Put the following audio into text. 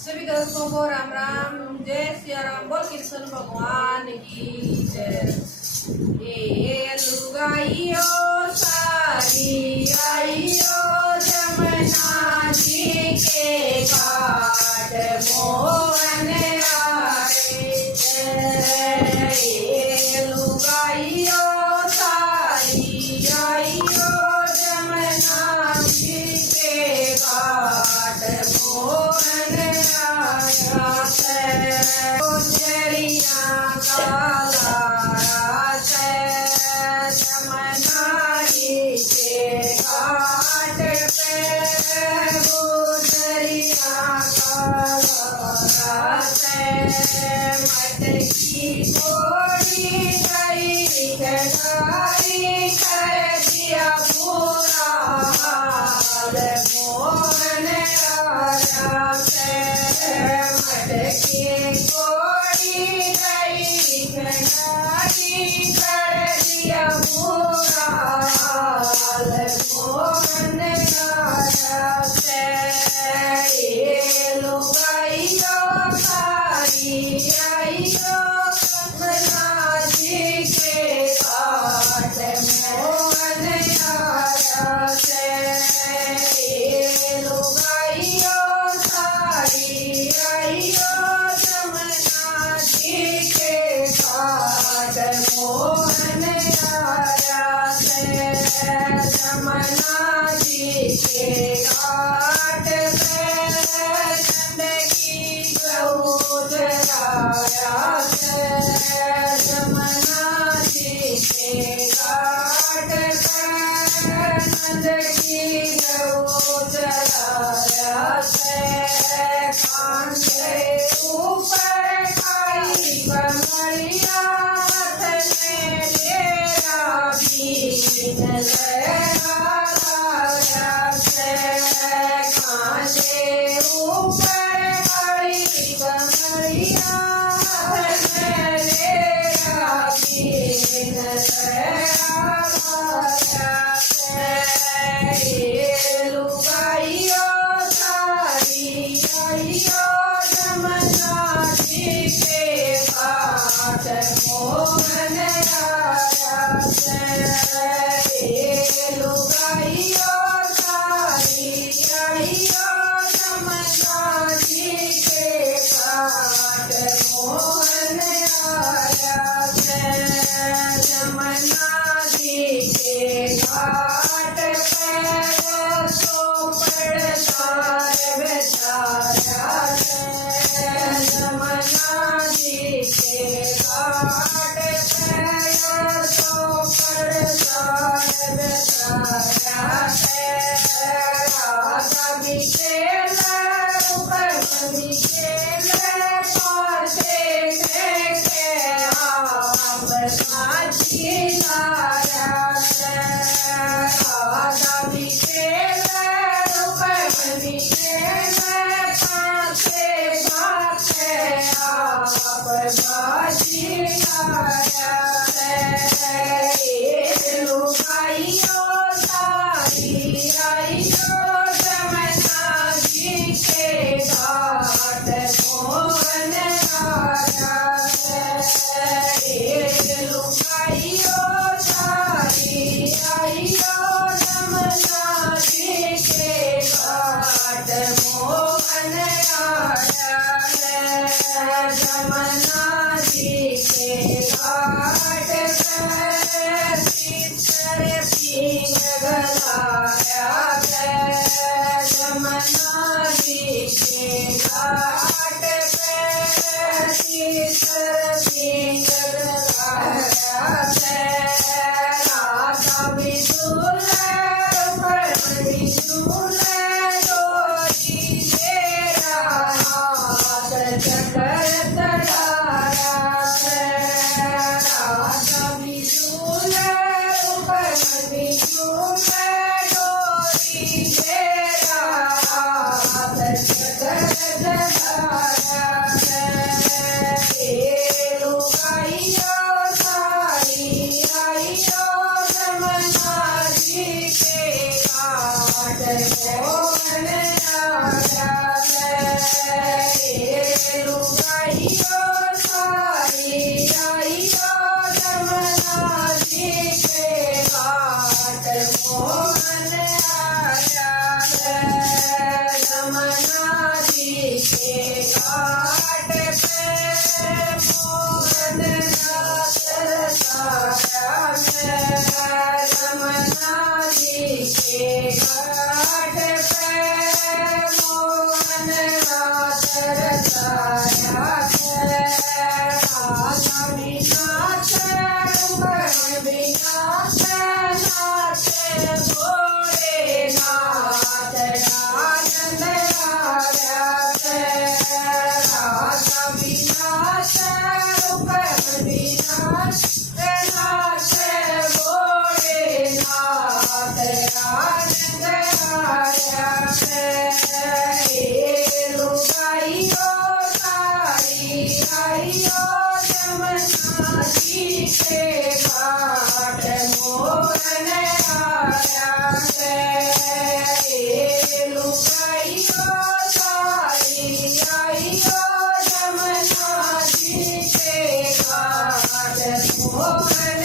सभी दर्शकों को राम राम, जय सिया राम। बोल कृष्ण भगवान की जय। ये लुगाइयो सारी आइयो जमुना जी के घाट मोहन आए। ये लुगाइयो सारी आइयो जमुना जी के घाट मोहन आया से। गुजरिया काला से जमुना जी के घाट पे। गुजरिया काला से मटकी थोड़ी गई गई कर दिया पूरा हाल मोहन आया से। मटकी थोड़ी गई गई कर दिया पूरा हाल मोहन आया से। ये लुगाइयो सारी आइयो जमुना जी के घाट मोहन आया से। ये लुगाइयो सारी आइयो जमुना जी के घाट मोहन आया से। जमुना जी के घाट पे चंदगी गऊ जराया से। जमुना जी के घाट पे चंदगी गऊ जराया से। कान के ऊपर खाई कमरिया में तेरा बीन लगाया से। कान के ऊपर खाई कमरिया में तेरा बीन लगाया से। ये लुगाइयो सारी आइयो जमुना जी के घाट मोहन आया से। ये लुगाइयो सारी आइयो जमुना जी के घाट मोहन आया से। जमुना जी के घाट पे सो पड़सार बेचारा से। जमुना जी के घाट पे सो पड़सार बेचारा से। राधा बिकेल ऊपर बिकेल पासे के आप साची लाया से। राधा बिकेल ऊपर बिकेल पासे पासे आप साची लाया से। ये लुगाइयो सारी आइयो जमुना जी के घाट मोहन आया से। ये लुगाइयो सारी आइयो जमुना जी के घाट मोहन आया से। जमुना जी के घाट पे चित्र सिंह गलाया से। जमुना जी के घाट पे चित्र सिंह गलाया से। राधा बिजुल पर बिजुल डोरी तेरा हाथ चक्कर चढ़ाया से। राधा बिजुल पर बिजुल डोरी तेरा हाथ चक्कर चढ़ाया से। ये लुगाइयो सारी आइयो जमुना जी के घाट पे मोहन रात रसाया है। यमुना जी के घाट पे मोहन रात रसाया है। राधा विनाश रुकन विनाश नाथ भोलेनाथ राजन आया है। राधा विनाश रुकन विनाश नाथ भोलेनाथ राजन आया है। हे लुगाइयो तारी आइयो यमुना जी के घाट मोहन आया है। हे लुगाइयो तारी आइयो यमुना जी के घाट मोहन